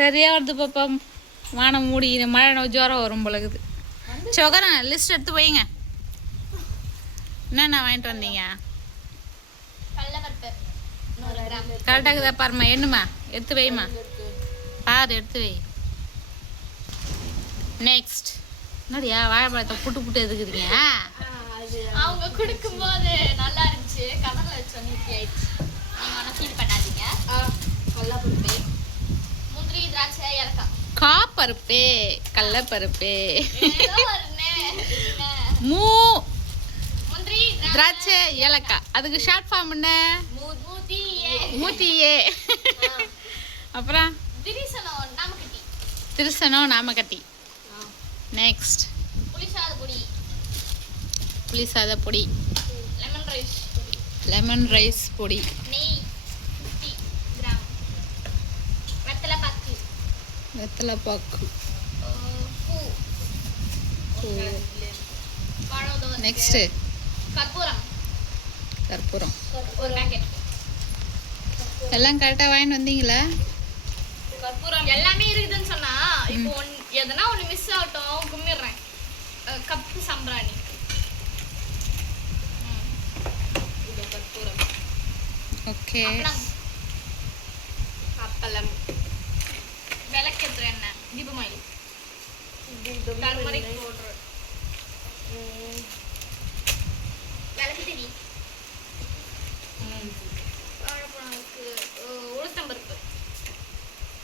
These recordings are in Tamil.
சரியா வருது பாப்பா. வானம் மூடி இந்த மழை ஜுரம் வரும் பொழுது சொகரா லிஸ்ட் எடுத்து வைங்க என்னென்ன வாங்கிட்டு வந்தீங்க? கரெக்டாக இருக்குதா பாருமா என்னம்மா எடுத்து வைம்மா. பாரு எடுத்து வை. நெக்ஸ்ட் என்னடியா வாழைப்பழத்தை புட்டு புட்டு எதுக்குறீங்க? அவங்க கொடுக்கும்போது நல்லா இருந்துச்சு. கவர்ல ஆயிடுச்சு. நீங்க ஒன்றும் ஃபீல் பண்ணாதீங்க திராட்சை ஏலக்காய் காப்பருப்பே கடலப்பருப்பே? மூ திராட்சை ஏலக்காய். அதுக்கு ஷார்ட் ஃபார்ம் என்ன. மூத்தியே. அப்புறம்? திரிசனம் நாமக்கட்டி. நெக்ஸ்ட் புளிசாத பொடி. புளி சாத பொடி லெமன் ரைஸ் லெமன் ரைஸ் பொடி. நெய் ஃபிஃப்டி கிராம் வெத்தலை பாக்கு வெத்தலை பாக்கு. நெக்ஸ்ட்டு கற்பூரம். கற்பூரம். ஒரு பேக்கெட் எல்லாம் கரெக்டாக வாங்கிட்டு வந்தீங்களா? கற்பூரம் எல்லாமே இருக்குதுன்னு சொன்னா இப்போ ஒன் எதனா ஒன்று மிஸ் ஆகட்டும் கும்பிடுறேன். கப்பு சம்பிராணி. கற்பூரம். ஓகே அப்பளம் அப்பளம் விளக்கேற்ற எண்ணெய் தீபமாயி டர்மரிக் பவுடர் விளக்கு திரி அஹ், உளுத்தம்பருப்பு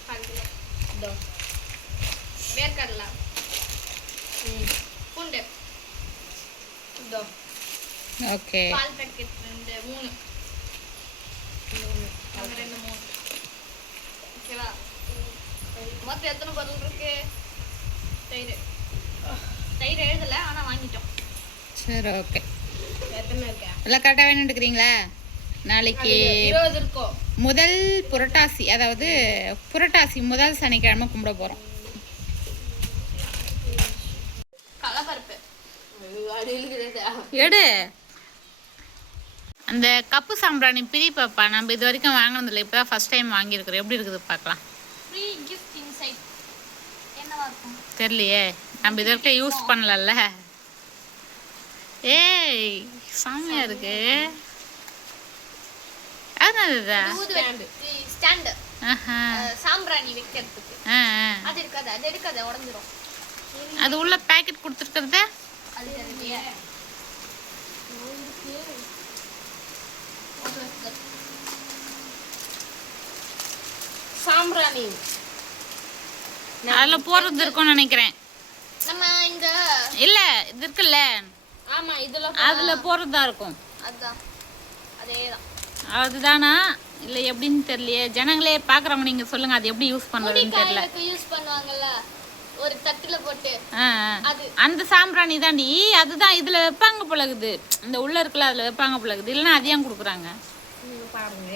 கால் கிலோ வேர்க்கடலை. பூண்டு. ஓகே. பால் பேக்கெட் ரெண்டு மூணு. அங்க ரெண்டு மூணு. ஓகேவா? மொத்தம் எத்தனை பொருள் இருக்கு? தயிர். தயிர் எழுதல ஆனா வாங்கிட்டோம். சரி ஓகே எத்தனை இருக்கா? எல்லாம் கரெக்டாக வாங்கிட்டு இருக்கிறீங்களா நாளைக்கு முதல் புரட்டாசி அதாவது புரட்டாசி முதல் சனிக்கிழமை கும்பிட போகிறோம் எடு. அந்த கப்பு சாம்பிராணி பிரி பாப்பா நம்ம இது வரைக்கும் வாங்கினதில்ல இப்போ தான் ஃபஸ்ட் டைம் வாங்கியிருக்கிறோம். எப்படி இருக்குது பார்க்கலாம். ஃப்ரீ கிஃப்ட் இன்சைட் தெரியலையே. நம்ம இது வரைக்கும் யூஸ் பண்ணலல்ல. ஏய் சாமியா இருக்கு. சாம்பிராணி வைக்கிறதுக்கு. அது இருக்காது அது எடுக்காது உடஞ்சிரும். அது உள்ள பேக்கெட் கொடுத்துருக்கிறத? சாம்பிராணி. அதில் போடுறது இருக்கும்னு நினைக்கிறேன். நம்ம இந்த இல்லை இது இருக்குல்ல. ஆமா இதுல அதில் போடுறதா இருக்கும். அதான். அதேதான். அதுதானா? இல்லை எப்படின்னு தெரியலையே. ஜனங்களே பார்க்குறவங்க நீங்கள் சொல்லுங்கள் அது எப்படி யூஸ் பண்ணுறதுன்னு தெரியல. யூஸ் பண்ணுவாங்கல்ல ஒரு தட்டுல போட்டு. அந்த சாம்பிராணி தாண்டி அதுதான் இதில் வைப்பாங்க பழகுது இந்த உள்ள இருக்குல்ல அதில் வைப்பாங்க பழகுது இல்லைன்னா அது ஏன் கொடுக்குறாங்க பாருங்க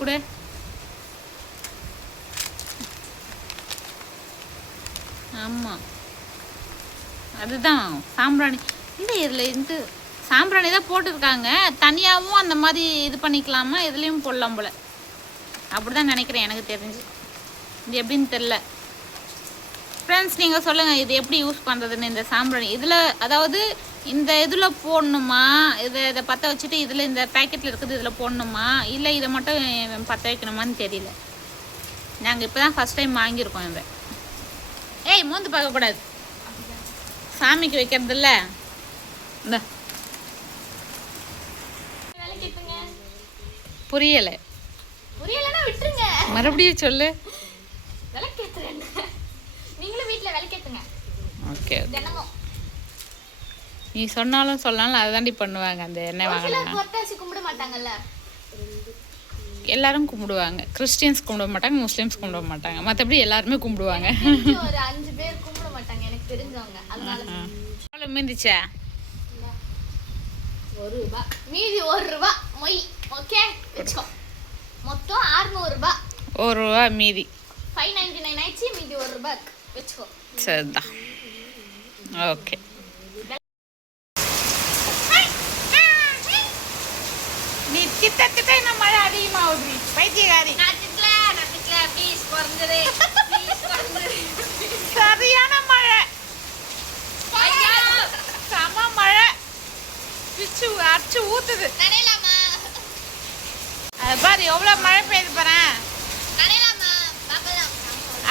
கூட. ஆமாம் அதுதான் சாம்பிராணி. இல்லை இதில் இந்த சாம்பிராணி தான் போட்டிருக்காங்க. தனியாகவும் அந்த மாதிரி இது பண்ணிக்கலாமா? இதுலேயும் போடலாம் போல். அப்படி தான் நினைக்கிறேன் எனக்கு தெரிஞ்சு. இது எப்படின்னு தெரில ஃப்ரெண்ட்ஸ் நீங்கள் சொல்லுங்கள் இது எப்படி யூஸ் பண்ணுறதுன்னு இந்த சாம்பிராணி. இதில் அதாவது இந்த இதில் போடணுமா? இதை இதை பற்ற வச்சுட்டு இதில் இந்த பேக்கெட்டில் இருக்குது இதில் போடணுமா? இல்லை இதை மட்டும் பற்ற வைக்கணுமான்னு தெரியல. நாங்கள் இப்போ தான் ஃபஸ்ட் டைம் வாங்கியிருக்கோம் இதை. ஏய் மோந்து பார்க்கக்கூடாது சாமிக்கு வைக்கிறது இல்ல இந்த. புரியலை. புரியலன்னா விட்டுருங்க. மறுபடியும் சொல்லு. நீங்களும் வீட்ல விளக்கேத்துங்க. ஓகே தினமும். நீ சொன்னாலும் சொன்னாலும் அதை தாண்டி பண்ணுவாங்க அந்த எண்ணெய் வாங்கினா கும்பிட மாட்டாங்கல்ல? எல்லாரும் கும்பிடுவாங்க. கிறிஸ்டியன்ஸ் கும்பிட மாட்டாங்க முஸ்லீம்ஸ் கும்பிட மாட்டாங்க. மற்றபடி எல்லாருமே கும்பிடுவாங்க. ஒரு அஞ்சு பேர் கும்பிட மாட்டாங்க எனக்கு தெரிஞ்சவங்க. அதனால மீந்துச்சா ஒரு ரூபாய் மீதி ஒரு ரூபா. மொய். ஓகே? வச்சுக்கோ. மொத்தம் 600 ரூபாய் ஒரு ரூபா மீதி. ஃபைவ் நைன்டி நைன் ஆயிடுச்சு மீதி ஒரு இருக்கு. வச்சுக்கோ. சரிதான். ஓகே. திட்ட திட்ட மழை அதிகமாகுது பைத்தியகாரி நான் திட்டல நான் திட்டல சரியான மழை. சம மழை. பிச்சு அடிச்சு ஊத்துது. நினைலாமா அது பாரு எவ்வளோ மழை பெய்யுது பாரு.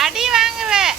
அடி வாங்குவேன்